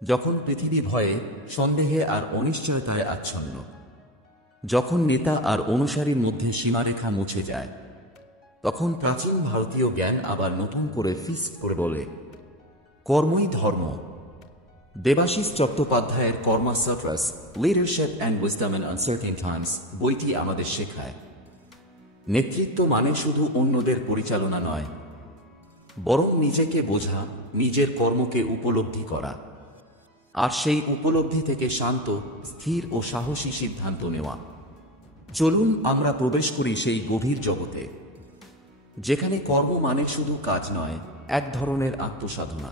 যখন পৃথিবী ভয়ে, সন্দেহে আর অনিশ্চয়তায় আচ্ছন্ন, যখন নেতা আর অনুসারীর মধ্যে সীমারেখা মুছে যায়, তখন প্রাচীন ভারতীয় জ্ঞান আবার নতুন করে ফিক্সড করে বলে, কর্মই ধর্ম। দেবাশিস চট্টোপাধ্যায়ের Karma Sutras, leadership and wisdom in uncertain times বইটি আমাদের শেখায়, নেতৃত্ব মানে শুধু অন্যদের পরিচালনা নয়, বরং নিজেকে বোঝা, নিজের কর্মকে উপলব্ধি করা, আর সেই উপলব্ধি থেকে শান্ত, স্থির ও সাহসী সিদ্ধান্ত নেওয়া। চলুন আমরা প্রবেশ করি সেই গভীর জগতে, যেখানে কর্ম মানে শুধু কাজ নয়, এক ধরনের আত্মসাধনা।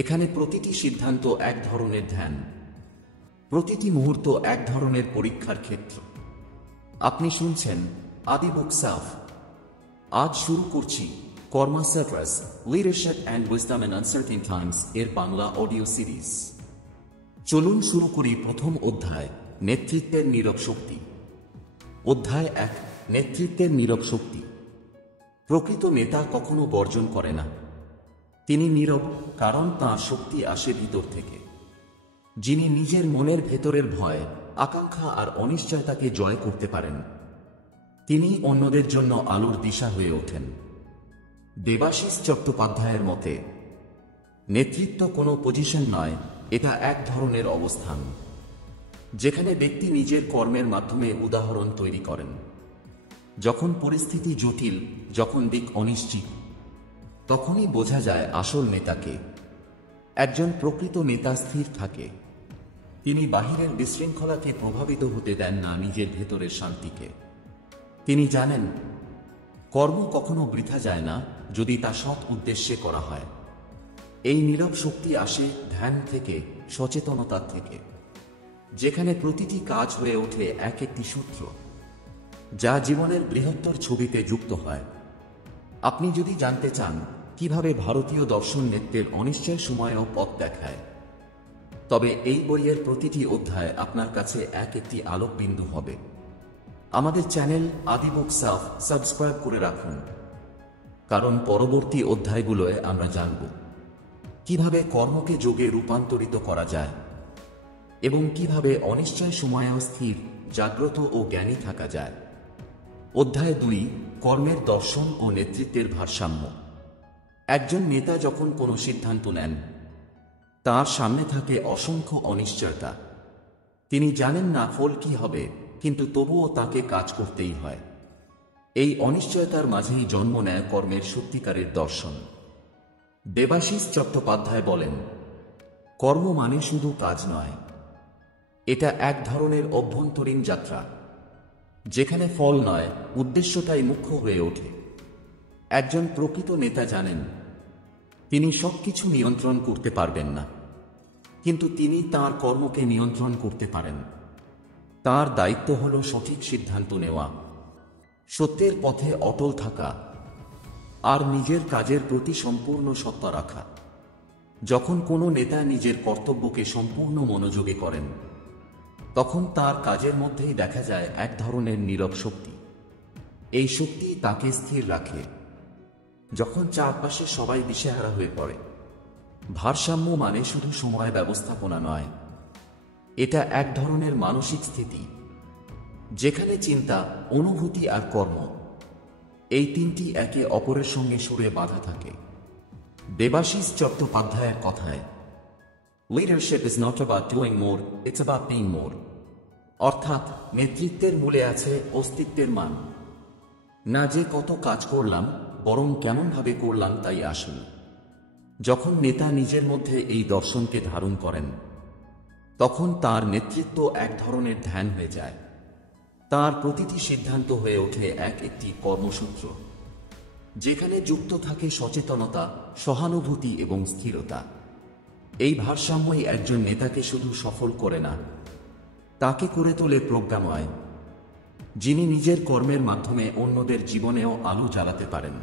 এখানে প্রতিটি সিদ্ধান্ত এক ধরনের ধ্যান, প্রতিটি মুহূর্ত এক ধরনের পরীক্ষার ক্ষেত্র। আপনি শুনছেন আদি বুক সেলফ। আজ শুরু করছি Karma Sutras, leadership and wisdom in uncertain times এর বাংলা অডিও সিরিজ। চলুন শুরু করি প্রথম অধ্যায়, নেতৃত্বের নীরব শক্তি। অধ্যায় 1, নেতৃত্বের নীরব শক্তি। প্রকৃত নেতা কখনো বর্জন করে না। তিনি নীরব, কারণ তাঁর শক্তি আসে ভিতর থেকে। যিনি নিজের মনের ভেতরের ভয়, আকাঙ্ক্ষা আর অনিশ্চয়তাকে জয় করতে পারেন, তিনি অন্যদের জন্য আলোর দিশা হয়ে ওঠেন। দেবাশিস চট্টোপাধ্যায়ের মতে, নেতৃত্ব কোনো পজিশন নয়, এটা এক ধরনের অবস্থান, যেখানে ব্যক্তি নিজের কর্মের মাধ্যমে উদাহরণ তৈরি করেন। যখন পরিস্থিতি জটিল, যখন দিক অনিশ্চিত, তখনই বোঝা যায় আসল নেতাকে। একজন প্রকৃত নেতা স্থির থাকে। তিনি বাহিরের বিশৃঙ্খলাকে প্রভাবিত হতে দেন না, নিজের ভেতরের শান্তিকে। তিনি জানেন, কর্ম কখনো বৃথা যায় না যদি তা সৎ উদ্দেশ্যে করা হয়। এই নীরব শক্তি আসে ধ্যান থেকে, সচেতনতা থেকে, যেখানে প্রতিটি কাজ হয়ে ওঠে এক একটি সূত্র, যা জীবনের বৃহত্তর ছবিতে যুক্ত হয়। আপনি যদি জানতে চান কিভাবে ভারতীয় দর্শন নেতৃত্বের অনিশ্চয় সময়েও পথ দেখায়, তবে এই বইয়ের প্রতিটি অধ্যায় আপনার কাছে এক একটি আলোকবিন্দু হবে। আমাদের চ্যানেল আদি বুক সেলফ সাবস্ক্রাইব করে রাখুন, কারণ পরবর্তী অধ্যায়গুলোয় আমরা জানব কিভাবে কর্মকে যোগে রূপান্তরিত করা যায় এবং কিভাবে অনিশ্চয় সময়েও স্থির, জাগ্রত ও জ্ঞানী থাকা যায়। অধ্যায় 2, কর্মের দর্শন ও নেতৃত্বের ভারসাম্য। একজন নেতা যখন কোনো সিদ্ধান্ত নেন, তার সামনে থাকে অসংখ্য অনিশ্চয়তা। তিনি জানেন না ফল কি হবে, কিন্তু তবুও তাকে কাজ করতেই হয়। এই অনিশ্চয়তার মাঝেই জন্ম নেয় কর্মের সত্যিকারের দর্শন। দেবাশিস চট্টোপাধ্যায় বলেন, কর্ম মানে শুধু কাজ নয়, এটা এক ধরনের অভ্যন্তরীণ যাত্রা, যেখানে ফল নয়, উদ্দেশ্যটাই মুখ্য হয়ে ওঠে। একজন প্রকৃত নেতা জানেন, তিনি সবকিছু নিয়ন্ত্রণ করতে পারবেন না, কিন্তু তিনি তাঁর কর্মকে নিয়ন্ত্রণ করতে পারেন। তাঁর দায়িত্ব হল সঠিক সিদ্ধান্ত নেওয়া, সত্যের পথে অটল থাকা, আর নিজের কাজের প্রতি সম্পূর্ণ সত্তা রাখা। যখন কোনো নেতা নিজের কর্তব্যকে সম্পূর্ণ মনোযোগে করেন, তখন তার কাজের মধ্যেই দেখা যায় এক ধরনের নীরব শক্তি। এই শক্তি তাকে স্থির রাখে যখন চারপাশে সবাই দিশেহারা হয়ে পড়ে। ভারসাম্য মানে শুধু সময় ব্যবস্থাপনা নয়, এটা এক ধরনের মানসিক স্থিতি, যেখানে চিন্তা, অনুভূতি আর কর্ম, এই তিনটি একে অপরের সঙ্গে সুরে বাঁধা থাকে। দেবাশিস চট্টোপাধ্যায়ের কথায়, leadership is not about doing more, it's about being more. অর্থাৎ নেতৃত্বের মূলে আছে অস্তিত্বের মান। না যে কত কাজ করলাম, বরং কেমনভাবে করলাম তাই আসল। যখন নেতা নিজের মধ্যে এই দর্শনকে ধারণ করেন, তখন তার নেতৃত্ব এক ধরনের ধ্যান হয়ে যায়। তার প্রতিটি সিদ্ধান্ত হয়ে ওঠে এক একটি কর্মসূত্র, যেখানে যুক্ত থাকে সচেতনতা, সহানুভূতি এবং স্থিরতা। এই ভারসাম্যই একজন নেতাকে শুধু সফল করে না, তাকে করে তোলে প্রজ্ঞাময়, যিনি নিজের কর্মের মাধ্যমে অন্যদের জীবনেও আলো জ্বালাতে পারেন।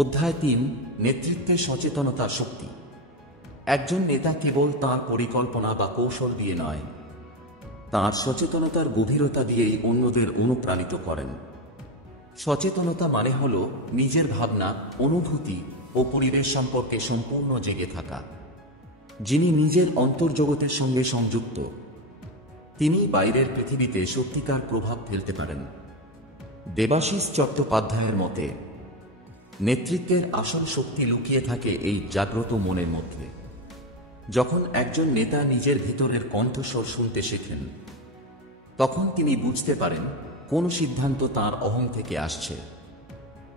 অধ্যায় 3, নেতৃত্বে সচেতনতার শক্তি। একজন নেতা কেবল তাঁর পরিকল্পনা বা কৌশল দিয়ে নয়, তাঁর সচেতনতার গভীরতা দিয়েই অন্যদের অনুপ্রাণিত করেন। সচেতনতা মানে হল নিজের ভাবনা, অনুভূতি ও পরিবেশ সম্পর্কে সম্পূর্ণ জেগে থাকা। যিনি নিজের অন্তর্জগতের সঙ্গে সংযুক্ত, তিনি বাইরের পৃথিবীতে সত্যিকার প্রভাব ফেলতে পারেন। দেবাশিস চট্টোপাধ্যায়ের মতে, নেতৃত্বের আসল শক্তি লুকিয়ে থাকে এই জাগ্রত মনের মধ্যে। যখন একজন নেতা নিজের ভেতরের কণ্ঠস্বর শুনতে শেখেন, তখন তিনি বুঝতে পারেন কোন সিদ্ধান্ত তার অহং থেকে আসছে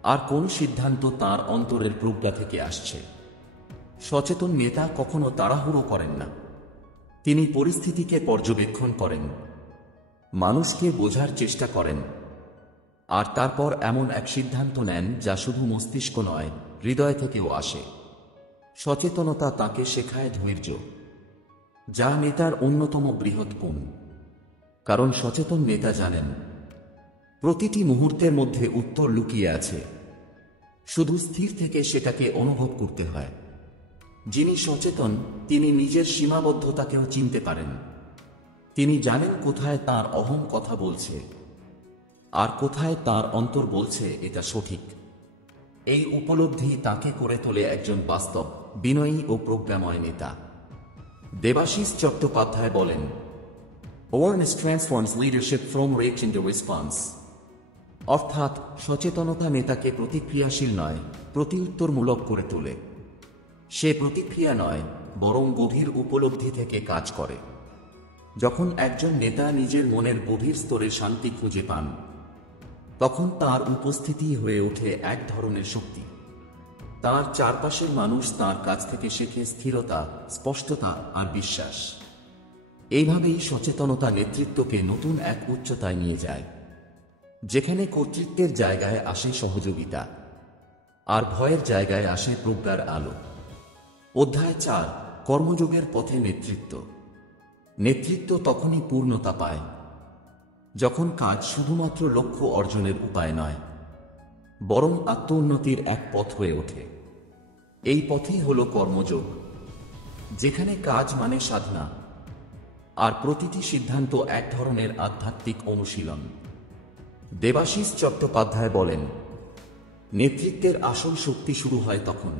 আর কোন সিদ্ধান্ত তার অন্তরের প্রজ্ঞা থেকে আসছে। সচেতন নেতা কখনো তাড়াহুড়ো করেন না। তিনি পরিস্থিতিকে পর্যবেক্ষণ করেন, মানুষকে বোঝার চেষ্টা করেন, আর তারপর এমন এক সিদ্ধান্ত নেন যা শুধু মস্তিষ্ক নয়, হৃদয় থেকেও আসে। সচেতনতা তাকে শেখায় ধৈর্য, যা নেতার অন্যতম বৃহৎ গুণ। কারণ সচেতন নেতা জানেন প্রতিটি মুহূর্তের মধ্যে উত্তর লুকিয়ে আছে, শুধু স্থির থেকে সেটাকে অনুভব করতে হয়। যিনি সচেতন তিনি নিজের সীমাবদ্ধতাকেও চিনতে পারেন। তিনি জানেন কোথায় তার অহং কথা বলছে আর কোথায় তার অন্তর বলছে এটা সঠিক। এই উপলব্ধি তাকে করে তোলে একজন বাস্তব, বিনয়ী ও প্রজ্ঞাময় নেতা। দেবাশিস চট্টোপাধ্যায় বলেন, Awareness transforms leadership from rage into response. অর্থাৎ সচেতনতা নেতাকে প্রতিক্রিয়াশীল নয়, প্রতিউত্তরমূলক করে তোলে। সে প্রতিক্রিয়া নয়, বরং গভীর উপলব্ধি থেকে কাজ করে। যখন একজন নেতা নিজের মনের গভীর স্তরে শান্তি খুঁজে পান, তখন তার উপস্থিতি হয়ে ওঠে এক ধরনের শক্তি। তার চারপাশের মানুষ তার কাছ থেকে শেখে স্থিরতা, স্পষ্টতা আর বিশ্বাস। এইভাবেই সচেতনতা নেতৃত্বকে নতুন এক উচ্চতায় নিয়ে যায়, যেখানে কর্তৃত্বের জায়গায় আসে সহযোগিতা আর ভয়ের জায়গায় আসে প্রজ্ঞার আলো। অধ্যায় 4, কর্মযোগের পথে নেতৃত্ব। নেতৃত্ব তখনই পূর্ণতা পায় যখন কাজ শুধুমাত্র লক্ষ্য অর্জনের উপায় নয়, বরং আত্মোন্নতির এক পথ হয়ে ওঠে। এই পথই হল কর্মযোগ, যেখানে কাজ মানে সাধনা আর প্রতিটি সিদ্ধান্ত এক ধরনের আধ্যাত্মিক অনুশীলন। দেবাশিস চট্টোপাধ্যায় বলেন, নেতৃত্বের আসল শক্তি শুরু হয় তখন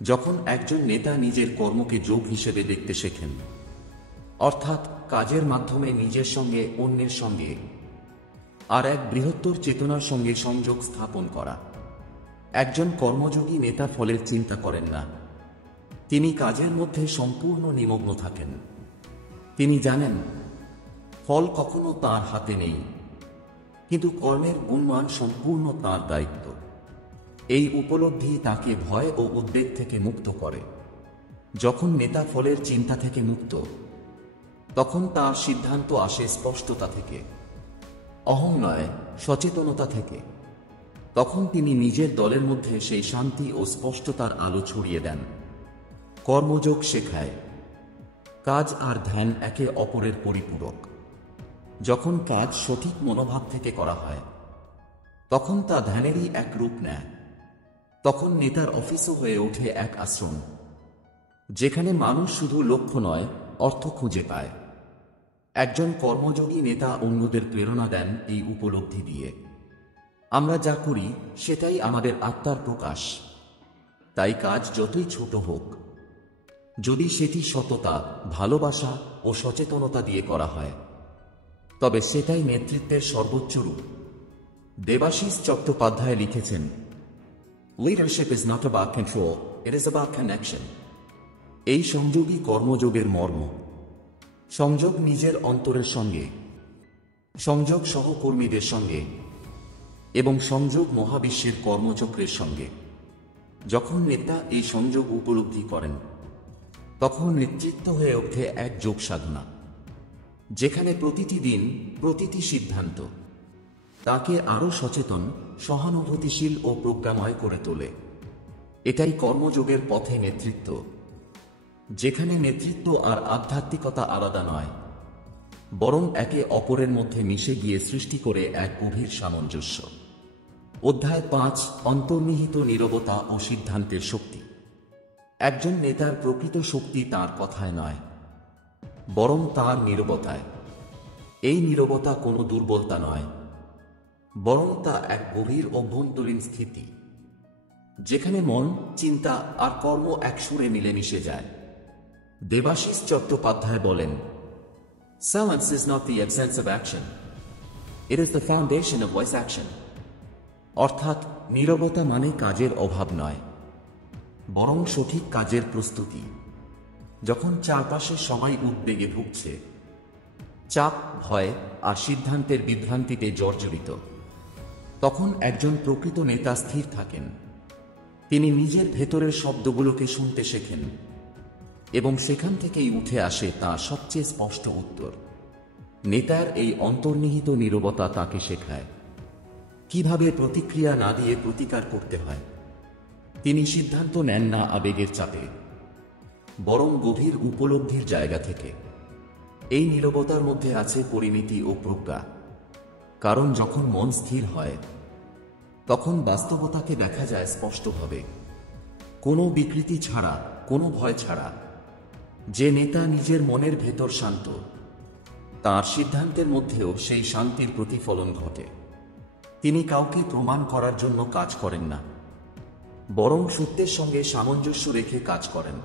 যখন একজন নেতা নিজের কর্মকে যোগ হিসেবে দেখতে শেখেন, অর্থাৎ কাজের মাধ্যমে নিজের সঙ্গে, অন্যের সঙ্গে আর এক বৃহত্তর চেতনার সঙ্গে সংযোগ স্থাপন করা। একজন কর্মযোগী নেতা ফলের চিন্তা করেন না, তিনি কাজের মধ্যে সম্পূর্ণ নিমগ্ন থাকেন। তিনি জানেন ফল কখনো তার হাতে নেই, কিন্তু কর্মের গুণমান সম্পূর্ণ তার দায়িত্ব। এই উপলব্ধি তাকে ভয় ও উদ্বেগ থেকে মুক্ত করে। যখন নেতা ফলের চিন্তা থেকে মুক্ত, তখন তার সিদ্ধান্ত আসে স্পষ্টতা থেকে, অহং নয়, সচেতনতা থেকে। তখন তিনি নিজের দলের মধ্যে সেই শান্তি ও স্পষ্টতার আলো ছড়িয়ে দেন। কর্মযোগ শেখায় কাজ আর ধ্যান একে অপরের পরিপূরক। যখন কাজ সঠিক মনোভাব থেকে করা হয়, তখন তা ধ্যানেরই এক রূপ নেয়। তখন নেতার অফিসও হয়ে ওঠে এক আশ্রম, যেখানে মানুষ শুধু লক্ষ্য নয়, অর্থ খুঁজে পায়। একজন কর্মযোগী নেতা অন্যদের প্রেরণা দেন এই উপলব্ধি দিয়ে, আমরা যা করি সেটাই আমাদের আত্মার প্রকাশ। তাই কাজ যতই ছোট হোক, যদি সেটি সততা, ভালোবাসা ও সচেতনতা দিয়ে করা হয়, তবে সেটাই নেতৃত্বের সর্বোচ্চ রূপ। দেবাশিস চট্টোপাধ্যায় লিখেছেন, Leadership is not about control, it is about connection. এই সংযোগই কর্মযোগের মর্ম। সংযোগ নিজের অন্তরের সঙ্গে, সংযোগ সহকর্মীদের সঙ্গে এবং সংযোগ মহাবিশ্বের কর্মচক্রের সঙ্গে। যখন নেতা এই সংযোগ উপলব্ধি করেন, তখন নেতৃত্ব হয়ে ওঠে এক যোগ সাধনা, যেখানে প্রতিটি দিন, প্রতিটি সিদ্ধান্ত তাকে আরও সচেতন, সহানুভূতিশীল ও প্রজ্ঞাময় করে তোলে। এটাই কর্মযোগের পথে নেতৃত্ব, যেখানে নেতৃত্ব আর আধ্যাত্মিকতা আলাদা নয়, বরং একে অপরের মধ্যে মিশে গিয়ে সৃষ্টি করে এক গভীর সামঞ্জস্য। অধ্যায় 5, অন্তর্নিহিত নীরবতা ও সিদ্ধান্তের শক্তি। একজন নেতার প্রকৃত শক্তি তার কথায় নয়, বরং তার নীরবতায়। এই নীরবতা কোনো দুর্বলতা নয়, বরং তা এক গভীর অভ্যন্তরীণ স্থিতি, যেখানে মন, চিন্তা আর কর্ম এক সুরে মিলেমিশে যায়। দেবাশিস চট্টোপাধ্যায় বলেন, Silence is not the absence of action. It is the foundation of voice action. অর্থাৎ নীরবতা মানে কাজের অভাব নয়, বরং সঠিক কাজের প্রস্তুতি। যখন চারপাশে সবাই উদ্বেগে ভুগছে, চাপ, ভয় আর সিদ্ধান্তের বিভ্রান্তিতে জর্জরিত, তখন একজন প্রকৃত নেতা স্থির থাকেন। তিনি নিজের ভেতরের শব্দগুলোকে শুনতে শেখেন এবং সেখান থেকেই উঠে আসে তাঁর সবচেয়ে স্পষ্ট উত্তর। নেতার এই অন্তর্নিহিত নীরবতা তাকে শেখায় কিভাবে প্রতিক্রিয়া না দিয়ে প্রতিকার করতে হয়। তিনি সিদ্ধান্ত নেন না আবেগের চাপে, বরং গভীর উপলব্ধির জায়গা থেকে। এই নীরবতার মধ্যে আছে পরিমিতি ও প্রজ্ঞা, কারণ যখন মন স্থির হয় তখন বাস্তবতাকে দেখা যায় স্পষ্টভাবে, কোনো বিকৃতি ছাড়া, কোনো ভয় ছাড়া। যে নেতা নিজের মনের ভেতর শান্ত, তার সিদ্ধান্তের মধ্যেও সেই শান্তির প্রতিফলন ঘটে। তিনি কাউকে প্রমাণ করার জন্য কাজ করেন না, বরং সত্যের সঙ্গে সামঞ্জস্য রেখে কাজ করেন।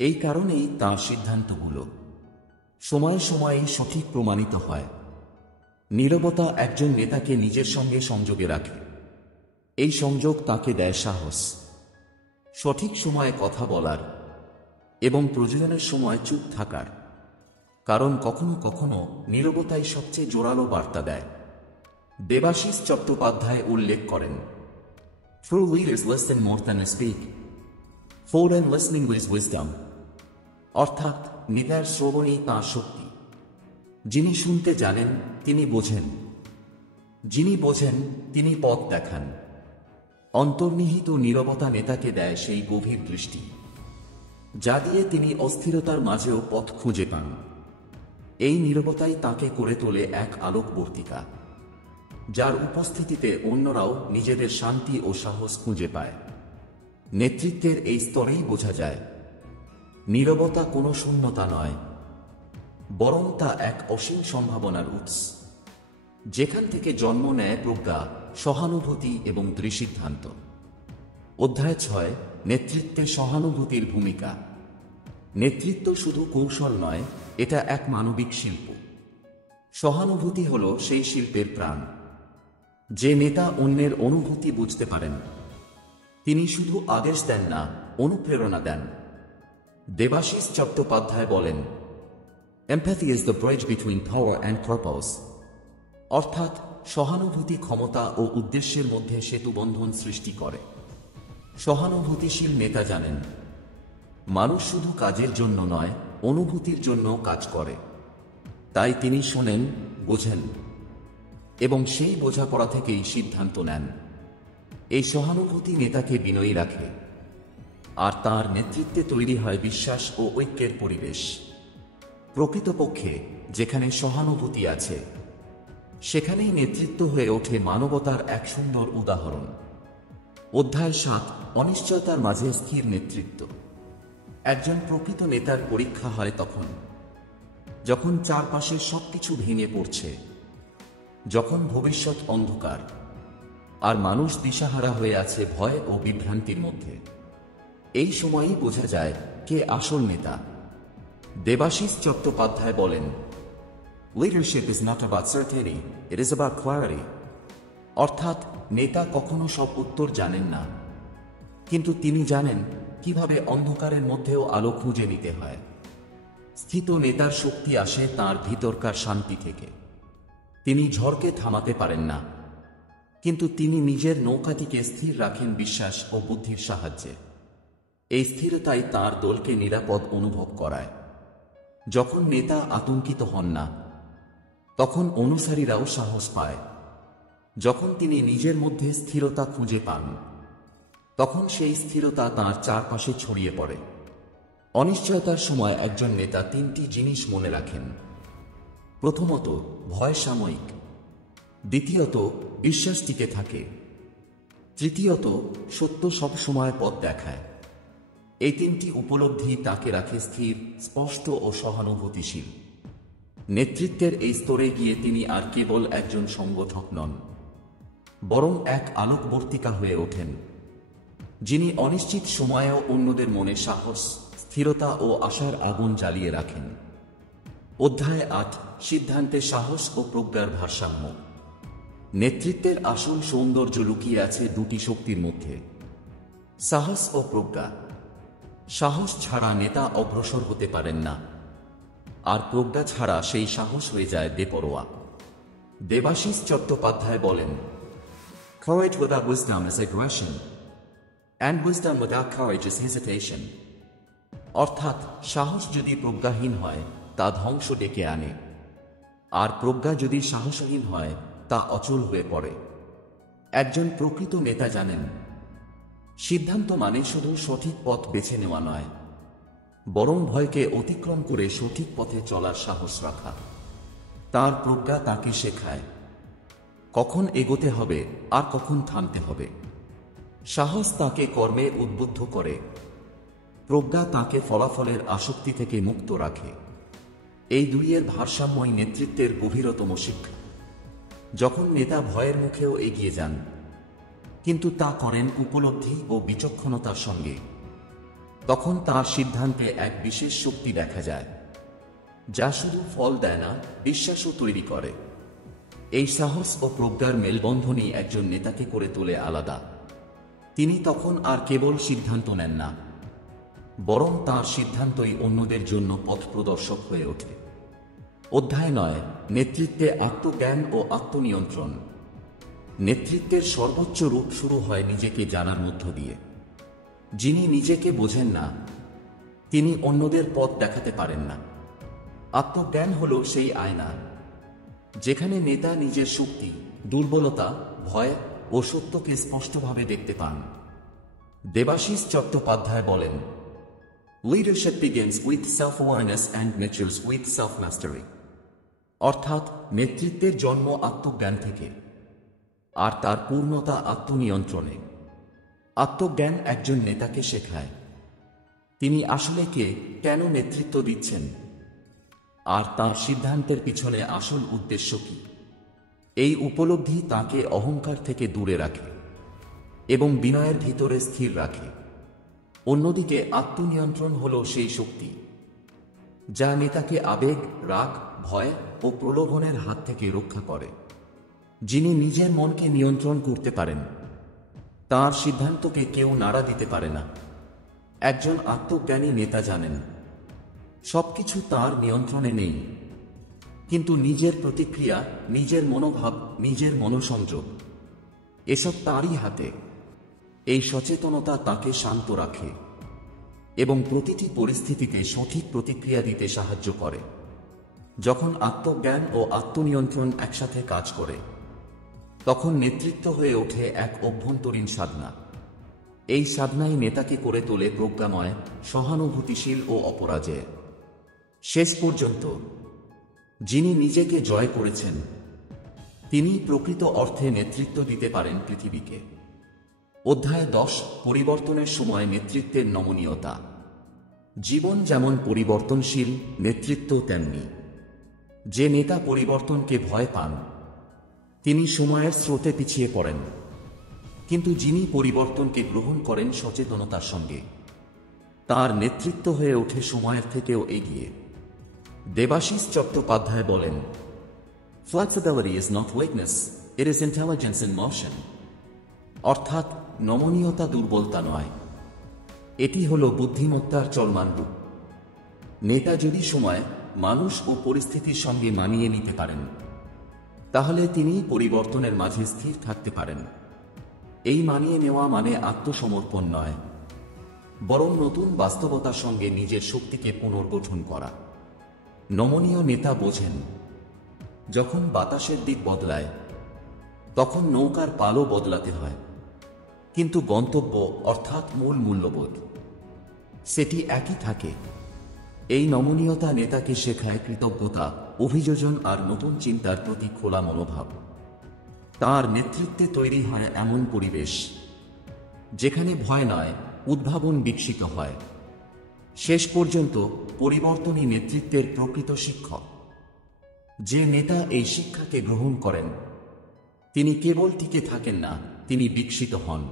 এই কারণেই তাঁর সিদ্ধান্তগুলো সময়ে সময়েই সঠিক প্রমাণিত হয়। নীরবতা একজন নেতাকে নিজের সঙ্গে সংযোগে রাখে। এই সংযোগ তাকে দেয় সাহস, সঠিক সময়ে কথা বলার এবং প্রয়োজনের সময় চুপ থাকার। কারণ কখনো কখনো নীরবতাই সবচেয়ে জোরালো বার্তা দেয়। দেবাশিস চট্টোপাধ্যায় উল্লেখ করেন, True leaders listen more than they speak. For and listening is wisdom. অর্থাৎ নেতার শ্রবণই তাঁর শক্তি। যিনি শুনতে জানেন তিনি বোঝেন, যিনি বোঝেন তিনি পথ দেখান। অন্তর্নিহিত নীরবতা নেতাকে দেয় সেই গভীর দৃষ্টি, যা দিয়ে তিনি অস্থিরতার মাঝেও পথ খুঁজে পান। এই নীরবতাই তাকে করে তোলে এক আলোকবর্তিকা, যার উপস্থিতিতে অন্যরাও নিজেদের শান্তি ও সাহস খুঁজে পায়। নেতৃত্বের এই স্তরেই বোঝা যায় নীরবতা কোনো শূন্যতা নয়, বরং তা এক অসীম সম্ভাবনার উৎস, যেখান থেকে জন্ম নেয় প্রজ্ঞা, সহানুভূতি এবং দৃঢ়সিদ্ধান্ত। অধ্যায় 6, নেতৃত্বে সহানুভূতির ভূমিকা। নেতৃত্ব শুধু কৌশল নয়, এটা এক মানবিক শিল্প। সহানুভূতি হল সেই শিল্পের প্রাণ। যে নেতা অন্যের অনুভূতি বুঝতে পারেন, তিনি শুধু আদেশ দেন না, অনুপ্রেরণা দেন। দেবাশিস চট্টোপাধ্যায় বলেন, Empathy is the bridge between power and purpose. অর্থাৎ সহানুভূতি ক্ষমতা ও উদ্দেশ্যের মধ্যে সেতুবন্ধন সৃষ্টি করে। সহানুভূতিশীল নেতা জানেন মানুষ শুধু কাজের জন্য নয়, অনুভূতির জন্য কাজ করে। তাই তিনি শোনেন, বোঝেন এবং সেই বোঝাপড়া থেকেই সিদ্ধান্ত নেন। এই সহানুভূতি নেতাকে বিনয়ী রাখে, আর তার নেতৃত্বে তৈরি হয় বিশ্বাস ও ঐক্যের পরিবেশ। প্রকৃতপক্ষে যেখানে সহানুভূতি আছে, সেখানেই নেতৃত্ব হয়ে ওঠে মানবতার এক সুন্দর উদাহরণ। অধ্যায় 7, অনিশ্চয়তার মাঝে স্থির নেতৃত্ব। একজন প্রকৃত নেতার পরীক্ষা হয় তখন যখন চারপাশে সবকিছু ভেঙে পড়ছে, যখন ভবিষ্যৎ অন্ধকার আর মানুষ দিশাহারা হয়ে আছে ভয় ও বিভ্রান্তির মধ্যে। এই সময়ই বোঝা যায় কে আসল নেতা। দেবাশিস চট্টোপাধ্যায় বলেন, Leadership is not about certainty, it is about clarity. অর্থাৎ নেতা কখনো সব উত্তর জানেন না, কিন্তু তিনি জানেন কিভাবে অন্ধকারের মধ্যেও আলো খুঁজে নিতে হয়। স্থিত নেতার শক্তি আসে তার ভিতরকার শান্তি থেকে। তিনি ঝড়কে থামাতে পারেন না, কিন্তু তিনি নিজের নৌকাটিকে স্থির রাখেন বিশ্বাস ও বুদ্ধির সাহায্যে। এই স্থিরতাই তার দলকে নিরাপদ অনুভব করায়। যখন নেতা আতঙ্কিত হন না, তখন অনুসারীরাও সাহস পায়। যখন তিনি নিজের মধ্যে স্থিরতা খুঁজে পান, তখন সেই স্থিরতা তাঁর চারপাশে ছড়িয়ে পড়ে। অনিশ্চয়তার সময় একজন নেতা 3টি জিনিস মনে রাখেন। প্রথমত, ভয় সাময়িক। দ্বিতীয়ত, বিশ্বাস টিকে থাকে। তৃতীয়ত, সত্য সব সময় পথ দেখায়। এই 3টি উপলব্ধি তাকে রাখে স্থির, স্পষ্ট ও সহানুভূতিশীল। নেতৃত্বের এই স্তরে গিয়ে তিনি আর কেবল একজন সংগঠক নন, বরং এক আলোকবর্তিকা হয়ে ওঠেন, যিনি অনিশ্চিত সময়েও অন্যদের মনে সাহস, স্থিরতা ও আশার আগুন জ্বালিয়ে রাখেন। অধ্যায় ৮, সিদ্ধান্তে সাহস ও প্রজ্ঞার ভারসাম্য। নেতৃত্বের আসল সৌন্দর্য লুকিয়ে আছে দুটি শক্তির মধ্যে, সাহস ও প্রজ্ঞা। সাহস ছাড়া নেতা অগ্রসর হতে পারেন না, আর প্রজ্ঞা ছাড়া সেই সাহস হয়ে যায় বেপরোয়া। দেবাশিস চট্টোপাধ্যায় বলেন, Courage without wisdom is aggression, and wisdom without courage is hesitation. অর্থাৎ সাহস যদি প্রজ্ঞাহীন হয় তা ধ্বংস ডেকে আনে, আর প্রজ্ঞা যদি সাহসহীন হয় তা অচল হয়ে পড়ে। একজন প্রকৃত নেতা জানেন, সিদ্ধান্ত মানে শুধু সঠিক পথ বেছে নেওয়া নয়, বরং ভয়কে অতিক্রম করে সঠিক পথে চলার সাহস রাখা। তার প্রজ্ঞা তাকে শেখায় কখন এগোতে হবে আর কখন থামতে হবে। সাহস তাকে কর্মে উদ্বুদ্ধ করে, প্রজ্ঞা তাকে ফলাফলের আসক্তি থেকে মুক্ত রাখে। এই দুইয়ের ভারসাম্যই নেতৃত্বের গভীরতম শিক্ষা। যখন নেতা ভয়ের মুখেও এগিয়ে যান, কিন্তু তা করেন উপলব্ধি ও বিচক্ষণতার সঙ্গে, তখন তার সিদ্ধান্তে এক বিশেষ শক্তি দেখা যায়, যা শুধু ফল দেয় না, বিশ্বাসও তৈরি করে। এই সাহস ও প্রজ্ঞার মেলবন্ধনই একজন নেতাকে করে তোলে আলাদা। তিনি তখন আর কেবল সিদ্ধান্ত নেন না, বরং তার সিদ্ধান্তই অন্যদের জন্য পথ প্রদর্শক হয়ে ওঠে। অধ্যায় ৯, নেতৃত্বে আত্মজ্ঞান ও আত্মনিয়ন্ত্রণ। নেতৃত্বের সর্বোচ্চ রূপ শুরু হয় নিজেকে জানার মধ্য দিয়ে। যিনি নিজেকে বোঝেন না, তিনি অন্যদের পথ দেখাতে পারেন না। আত্মজ্ঞান হল সেই আয়না যেখানে নেতা নিজের শক্তি, দুর্বলতা, ভয় ও সত্যকে স্পষ্টভাবে দেখতে পান। দেবাশিস চট্টোপাধ্যায় বলেন, Leadership begins with self-awareness and matures with self-mastery. অর্থাৎ নেতৃত্বের জন্ম আত্মজ্ঞান থেকে, আর তার পূর্ণতা আত্মনিয়ন্ত্রণে। আত্মজ্ঞান একজন নেতাকে শেখায় তিনি আসলে কে, কেন নেতৃত্ব দিচ্ছেন, আর তার সিদ্ধান্তের পিছনে আসল উদ্দেশ্য কি। এই উপলব্ধি তাকে অহংকার থেকে দূরে রাখে এবং বিনয়ের ভিতরে স্থির রাখে। অন্যদিকে আত্মনিয়ন্ত্রণ হল সেই শক্তি যা নেতাকে আবেগ, রাগ, ভয় ও প্রলোভনের হাত থেকে রক্ষা করে। যিনি নিজের মনকে নিয়ন্ত্রণ করতে পারেন, তার সিদ্ধান্তকে কেউ নাড়া দিতে পারে না। একজন আত্মজ্ঞানী নেতা জানেন, সবকিছু তার নিয়ন্ত্রণে নেই, কিন্তু নিজের প্রতিক্রিয়া, নিজের মনোভাব, নিজের মনোসংযোগ এসব তারই হাতে। এই সচেতনতা তাকে শান্ত রাখে এবং প্রতিটি পরিস্থিতিতে সঠিক প্রতিক্রিয়া দিতে সাহায্য করে। যখন আত্মজ্ঞান ও আত্মনিয়ন্ত্রণ একসাথে কাজ করে, তখন নেতৃত্ব হয়ে ওঠে এক অভ্যন্তরীণ সাধনা। এই সাধনাই নেতাকে করে তোলে প্রজ্ঞাময়, সহানুভূতিশীল ও অপরাজেয়। শেষ পর্যন্ত যিনি নিজেকে জয় করেছেন, তিনি প্রকৃত অর্থে নেতৃত্ব দিতে পারেন পৃথিবীকে। অধ্যায় ১০, পরিবর্তনের সময় নেতৃত্বের নমনীয়তা। জীবন যেমন পরিবর্তনশীল, নেতৃত্ব তেমনি। যে নেতা পরিবর্তনকে ভয় পান, তিনি সময়ের স্রোতে পিছিয়ে পড়েন, কিন্তু যিনি পরিবর্তনকে গ্রহণ করেন সচেতনতার সঙ্গে, তার নেতৃত্ব হয়ে ওঠে সময়ের থেকেও এগিয়ে। দেবাশিস চট্টোপাধ্যায় বলেন, Flexibility is not weakness, it is intelligence in motion. অর্থাৎ নমনীয়তা দুর্বলতা নয়, এটি হল বুদ্ধিমত্তার চলমান রূপ। নেতা যদি সময়, মানুষ ও পরিস্থিতির সঙ্গে মানিয়ে নিতে পারেন, তাহলে তিনি পরিবর্তনের মাঝে স্থির থাকতে পারেন। এই মানিয়ে নেওয়া মানে আত্মসমর্পণ নয়, বরং নতুন বাস্তবতার সঙ্গে নিজের শক্তিকে পুনর্গঠন করা। নমনীয় নেতা বোঝেন, যখন বাতাসের দিক বদলায়, তখন নৌকার পালও বদলাতে হয়, কিন্তু গন্তব্য অর্থাৎ মূল মূল্যবোধ সেটি একই থাকে। এই নমনীয়তা নেতাকে শেখায় কৃতজ্ঞতা, অভিযোজন আর নতুন চিন্তার প্রতি খোলা মনোভাব। তার নেতৃত্বে তৈরি হয় এমন পরিবেশ যেখানে ভয় নয়, উদ্ভাবন বিকশিত হয়। শেষ পর্যন্ত পরিবর্তনই নেতৃত্বের প্রকৃত শিক্ষক। যে নেতা এই শিক্ষাকে গ্রহণ করেন, তিনি কেবল টিকে থাকেন না, তিনি বিকশিত হন।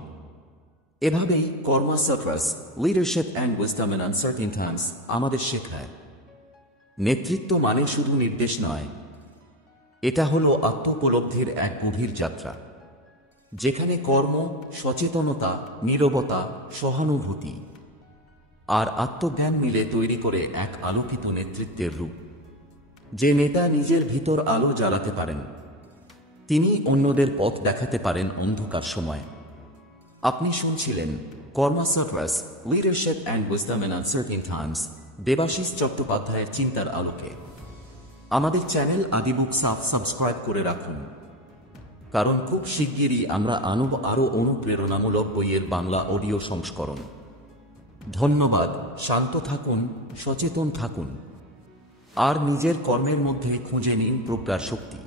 এভাবেই Karma Sutras leadership and wisdom in uncertain times আমাদের শেখায় নেতৃত্ব মানে শুধু নির্দেশ নয়, এটা হলো আত্মোপলব্ধির এক গভীর যাত্রা, যেখানে কর্ম, সচেতনতা, নীরবতা, সহানুভূতি আর আত্মজ্ঞান মিলে তৈরি করে এক আলোকিত নেতৃত্বের রূপ। যে নেতা নিজের ভিতর আলো জ্বালাতে পারেন, তিনি অন্যদের পথ দেখাতে পারেন অন্ধকার সময়। আপনি শুনছিলেন Karma Sutras leadership and wisdom in uncertain times, Debashis চট্টোপাধ্যায়ের চিন্তার আলোকে। আমাদের চ্যানেল আদিবুক সাবস্ক্রাইব করে রাখুন, কারণ খুব শিগগিরই আমরা আনব আরও অনুপ্রেরণামূলক বইয়ের বাংলা অডিও সংস্করণ। ধন্যবাদ। শান্ত থাকুন, সচেতন থাকুন আর নিজের কর্মের মধ্যে খুঁজে নিন প্রজ্ঞার শক্তি।